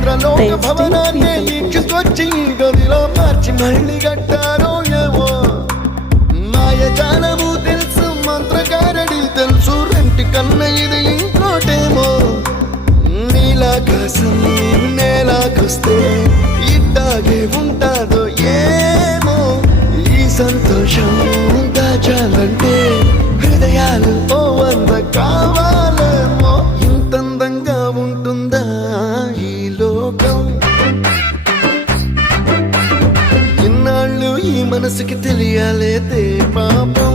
చంద్రలోక భవనాన్ని ఈడ్చుకొచ్చి గదిలో మార్చి మళ్ళీ కట్టారో ఏమో మాయజాలము తెలుసు మంత్రగారడి తెలుసు రెంటి కన్న ఇది ఇంకోటేమో నీలాకాశం నేలాకొస్తే ఇట్టాగే ఉంటాదో ఏమో ఈ సంతోషం దాచాలంటే హృదయాలు ఓ వంద కావాలేమో ఇంతందంగా ఉంటుందా ఈ లోకం ఇన్నాళ్ళు ఈ మనసుకి తెలియాలేదే పాపం